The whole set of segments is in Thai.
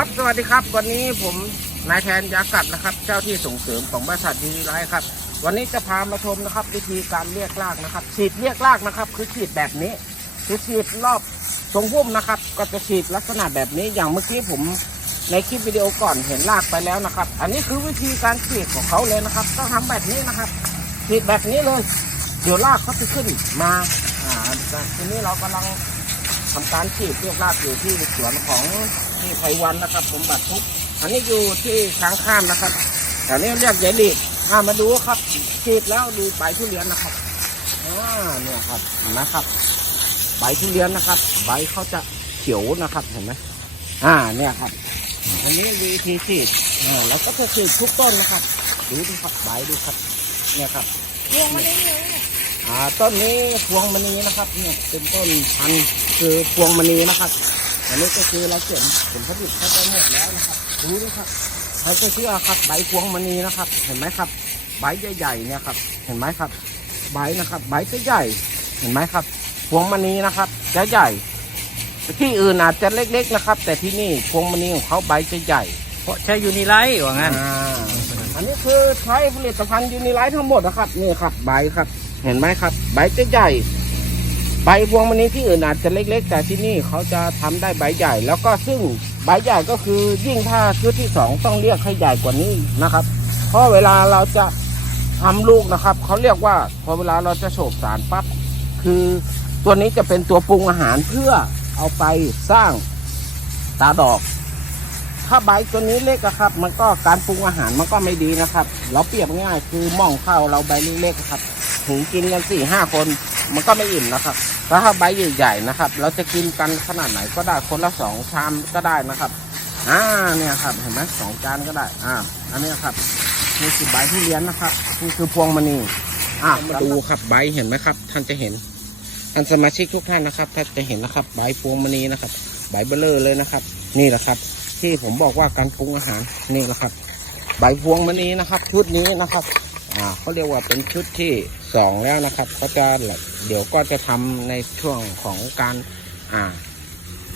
ครับสวัสดีครับ วันนี้ผมนายแทนยากัดนะครับ เจ้าที่ส่งเสริมของบริษัทดีไลท์ครับ วันนี้จะพามาชมนะครับ วิธีการเรียกรากนะครับ ฉีดเรียกรากนะครับ คือฉีดแบบนี้คือฉีดรอบทรงพุ่มนะครับ ก็จะฉีดลักษณะแบบนี้อย่างเมื่อกี้ผมในคลิปวิดีโอก่อนเห็นรากไปแล้วนะครับ อันนี้คือวิธีการฉีดของเขาเลยนะครับต้องทำแบบนี้นะครับฉีดแบบนี้เลย เดี๋ยวรากเขาจะขึ้นมาอ่าทีนี้เรากำลัง ทำการฉีดเรียกรากอยู่ที่สวนของที่ไพวันนะครับสมบัติทุก อันนี้อยู่ที่ช้างข้ามนะครับแถวนี้เรียกยายหลีดามาดูครับฉีดแล้วดูใบทุเรียนนะครับอ่าเนี่ยครับเห็นไหมครับ ใบทุเรียนนะครับ ใบเขาจะเขียวนะครับเห็นไหมอ่าเนี่ยครับ อันนี้วิธีฉีดอ่าแล้วก็จะฉีดทุกต้นนะครับ ดูดูครับใบดูครับ เนี่ยครับพวงมาลัยเลย อ่าต้นนี้พวงมณีนะครับเนี่ยเป็นต้นพันธุ์คือพวงมณีนะครับ อันนี้ก็คือเราเก็บผลผลิตเขาไปหมดแล้วนะครับดูนะครับเขาจะเชื่อครับใบพวงมณีนะครับ เห็นไหมครับใบใหญ่ๆเนี่ยครับเห็นไหมครับใบนะครับใบจะใหญ่เห็นไหมครับ พวงมณีนะครับจะใหญ่ที่อื่นอาจจะเล็ก ๆนะครับ แต่ที่นี่พวงมณีของเขาใบจะใหญ่ เพราะใช้ยูนิไลท์ว่างั้นอ่าอันนี้คือใช้ผลิตภัณฑ์ยูนิไลท์ทั้งหมดนะครับนี่ครับใบครับ เห็นไหมครับ ใบจะใหญ่ ใบพวงมันนี้ที่อื่นอาจจะเล็ก ๆ แต่ที่นี่เขาจะทำได้ใบใหญ่ แล้วก็ซึ่งใบใหญ่ก็คือยิ่งถ้าชุดที่สองต้องเรียกให้ใหญ่กว่านี้นะครับ เพราะเวลาเราจะทำลูกนะครับเขาเรียกว่าพอเวลาเราจะโฉบสารปั๊บคือตัวนี้จะเป็นตัวปรุงอาหารเพื่อเอาไปสร้างตาดอก ถ้าใบตัวนี้เล็กอะครับ มันก็การปรุงอาหารมันก็ไม่ดีนะครับ เราเปรียบง่ายคือม่องข้าวเราใบเล็กๆครับ ถึงกินกันสี่ห้าคน มันก็ไม่อิ่มนะครับแต่ถ้าใบใหญ่ๆนะครับ เราจะกินกันขนาดไหนก็ได้คนละสองชามก็ได้นะครับอ่าเนี่ยครับเห็นไหมสองจานก็ได้อ่าอันนี้ครับนี่คือใบที่เลี้ยนนะครับนี่คือพวงมณีอ่ามาดูครับใบเห็นไหมครับ ท่านจะเห็นท่านสมาชิกทุกท่านนะครับท่านจะเห็นนะครับใบพวงมณีนะครับใบเบลเลอร์เลยนะครับ นี่แหละครับ ที่ผมบอกว่าการปรุงอาหารนี่แหละครับ ใบพวงมณีนะครับ ชุดนี้นะครับ อ่าเขาเรียกว่าเป็นชุดที่ สองแล้วนะครับ ก็จะเดี๋ยวก็จะทำในช่วงของการอ่า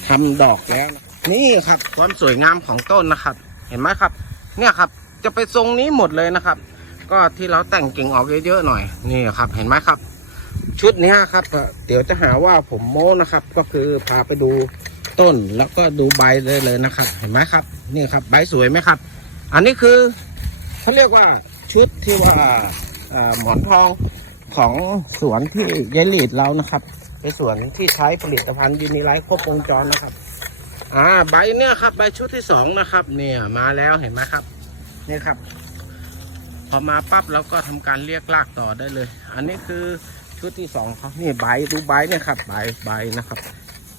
ทำดอกแล้วน,นี่ครับ ความสวยงามของต้นนะครับ เห็นไหมครับ เนี่ยครับ จะไปทรงนี้หมดเลยนะครับ ก็ที่เราแต่งกิ่งออกเยอะๆหน่อยนี่ครับ เห็นไหมครับ ชุดนี้ครับ เดี๋ยวจะหาว่าผมโม้นะครับ ก็คือพาไปดูต้นแล้วก็ดูใบเลยเลยนะครับ เห็นไหมครับ นี่ครับ ใบสวยไหมครับ อันนี้คือเขาเรียกว่าชุดที่ว่าหมอนทอง ของสวนที่ยายหลีดเรานะครับเป็นสวนที่ใช้ผลิตภัณฑ์ยูนิไลท์ครบวงจรนะครับ อ่าใบเนี่ยครับใบชุดที่สองนะครับ เนี่ยมาแล้วเห็นไหมครับเนี่ยครับ พอมาปั๊บเราก็ทำการเรียกลากต่อได้เลย อันนี้คือชุดที่สองครับนี่ใบดูใบเนี่ยครับใบใบนะครับ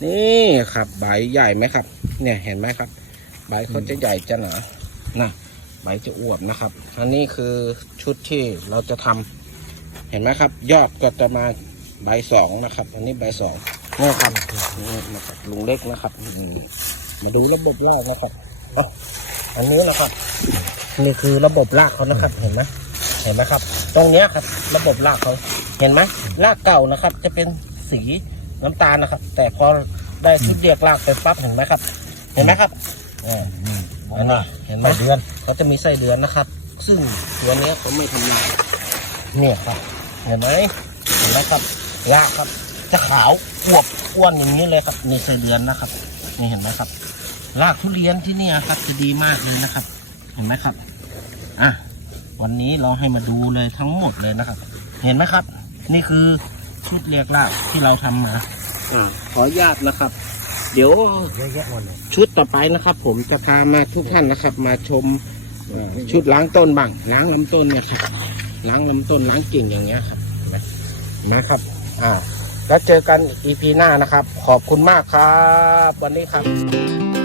นี่ครับใบใหญ่ไหมครับ เนี่ยเห็นไหมครับ ใบเขาจะใหญ่จะหนานะใบจะอวบนะครับ อันนี้คือชุดที่เราจะทำ เห็นไหมครับ ยอดก็จะมาใบสองนะครับ อันนี้ใบสองนี่ครับนี่นะครับลุงเล็กนะครับอืมมาดูระบบรากนะครับอ๋ออันนี้นะครับนี่คือระบบรากเขานะครับ เห็นไหมเห็นไหมครับ ตรงเนี้ยครับ ระบบรากเขาเห็นไหมรากเก่านะครับ จะเป็นสีน้ำตาลนะครับ แต่พอได้ชุดเรียกรากไปปั๊บเห็นไหมครับ เห็นไหมครับอ่าอันนี้เห็นไหมเดือนเขาจะมีไส้เดือนนะครับ ซึ่งตัวเนี้ยผมไม่ทำลายเนี่ยครับ เห็นไหมเห็นไหมครับรากครับ จะขาวอวบอ้วนอย่างนี้เลยครับในไส้เดือนนะครับ นี่เห็นไหมครับ รากทุเรียนที่นี่ครับจะดีมากเลยนะครับ เห็นไหมครับอะวันนี้เราให้มาดูเลยทั้งหมดเลยนะครับ เห็นไหมครับ นี่คือชุดเรียกลากที่เราทำมาอ่าขออนุญาตนะครับ เดี๋ยวชุดต่อไปนะครับ ผมจะพามาทุกท่านนะครับ มาชมชุดล้างต้นบ้างล้างลำต้นเนี่ยครับ ล้างลำต้นล้างกิ่งอย่างเงี้ยครับเห็นไหมเห็นไหมครับ อ่า แล้วเจอกันอีพีหน้านะครับ ขอบคุณมากครับ วันนี้ครับ